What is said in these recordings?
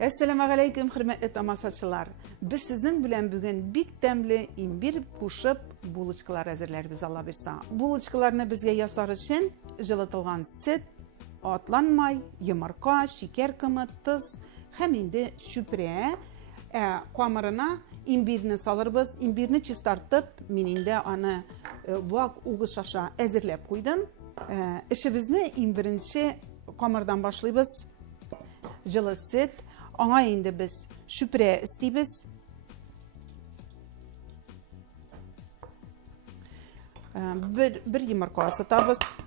Assalamu alaykum hürmetli tamaşaçılar. Biz sizin bilen bugün bik demli imbir kuşup buluşkalar hazırlarız Allah birsa. Buluşkalarını bizge yasar için jılatılgan süt, atlanmay, yumurta, şeker kımı, tuz, hem indi şüpre, kamarına imbirini salırız. İmbirini çistartıp, mininde anı vak uğuşaşa hazırlayıp koydum. İşimizni imbirinci kamardan başlayız. Jılı süt, ona indi biz şüpre isteyimiz. Bir yumurta ısıtırız.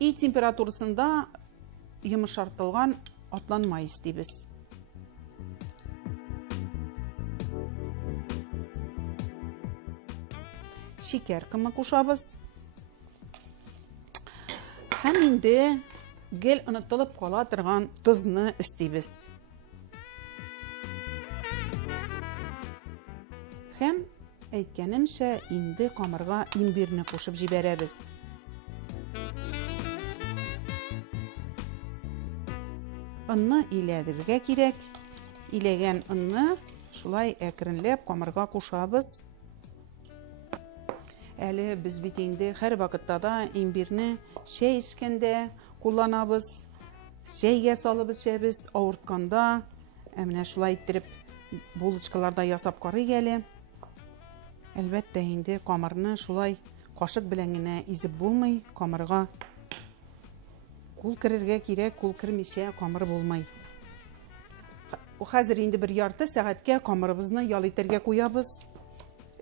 İyi temperaturasında yumuşartılgan atlanma isteyimiz. Şeker kımı koşabız. Hem indi gel unutulup kalatırgan tuzunu isteyimiz. Hem aytganimcha indi kamarga imbirni qo'shib jiberamiz. Unni iledirga kerak. Ilegan unni shulay akrinlab kamarga qo'shamiz. Әлі biz bit endi har vaqtda da imbirni şey içkende kullanabız. Şeyge salıp içemiz, ağırtkanda. Emine şulay ettirip buluşkalarda yasap karı geli. Elbette endi kamarını şulay kaşık bilengine izip bulmay, kamarga kul kirirge kirek, kul kirmişe kamar bulmay. O hazır endi bir yartı saatke kamarımızı yalıtırga koyabız.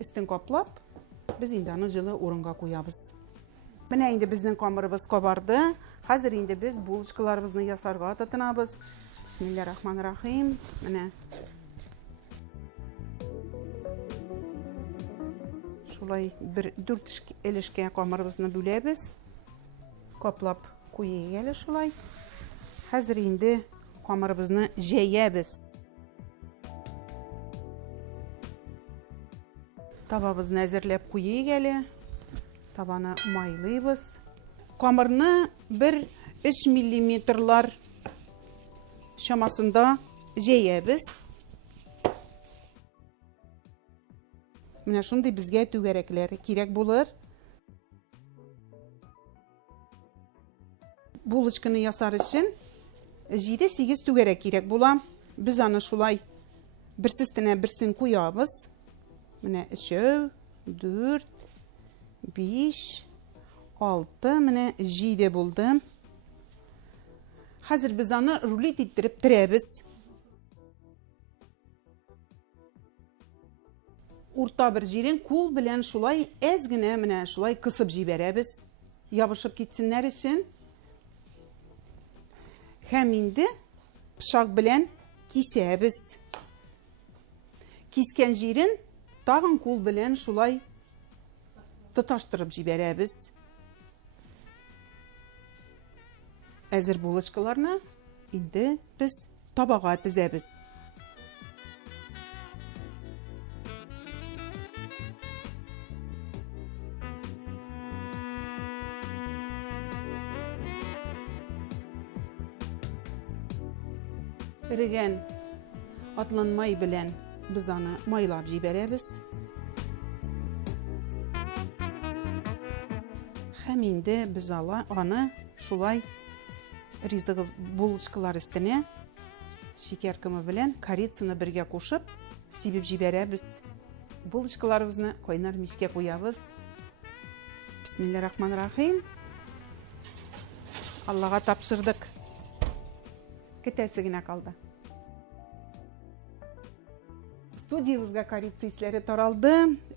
Üstün kaplap biz indi anı jılı orunga koyabız. Mine indi bizden kamarımız kabardı. Hazır indi biz buluşkalarımızı yasarga tatınabız. Bismillahirrahmanirrahim. Mine. Şulay bir 4 elişke kamarımızı bölemiz. Kaplap koyuyoruz şulay. Hazır indi kamarımızı jeyemiz. Tabağımızı hazırlayıp koyuyoruz. Tabanı maylıyız. Kamarını bir 3 milimetrlar şamasında jeyemiz. Mine şunday bizge tügerekler kerek bulur. Buluşkını yasar için 7-8 tügerek kerek bulam. Biz anı şulay bir sistine birsin koyabız. Mine 3, 4, 5, 6, mine 7 buldum. Hazır biz anı rulet ettirip türebiz. Orta bir jirin kul bilen şulay ezgine mine şulay kısıp jiberemiz. Yabışıp gitsinler için. Hem indi bıçak bilen kesemiz. Kesken jirin tağın kul bilen şulay tutaştırıp jiberemiz. Hazır buluşkalarını indi biz tabağa dizemiz. Irigen atlanmay bilen biz anı maylap jiberemiz. Hem indi biz anı şulay rizığı buluşkalar üstüne şeker kımı bilen koritsini birge koşup sibip jiberemiz. Buluşkalarımızı koynar mişke koyabız. Bismillahirrahmanirrahim. Allah'a tapşırdık. Ketesigine kaldı. Stüdyomuzga koritsa isleri taraldı.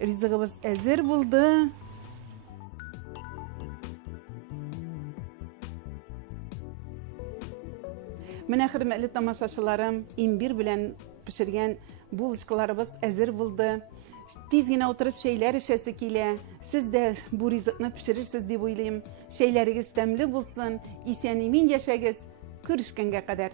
Rizığımız hazır buldu. Mine hürmetli tamaşaçılarım, imbir bilen pişirgen buluşkalarımız hazır buldu. Tezgine oturup şeyler işesi kile. Siz de bu rizıkını pişirirsiniz diye oylayayım. Şeyleriniz temli bulsun. İsen emin yaşayınız. Görüşkenge kadar.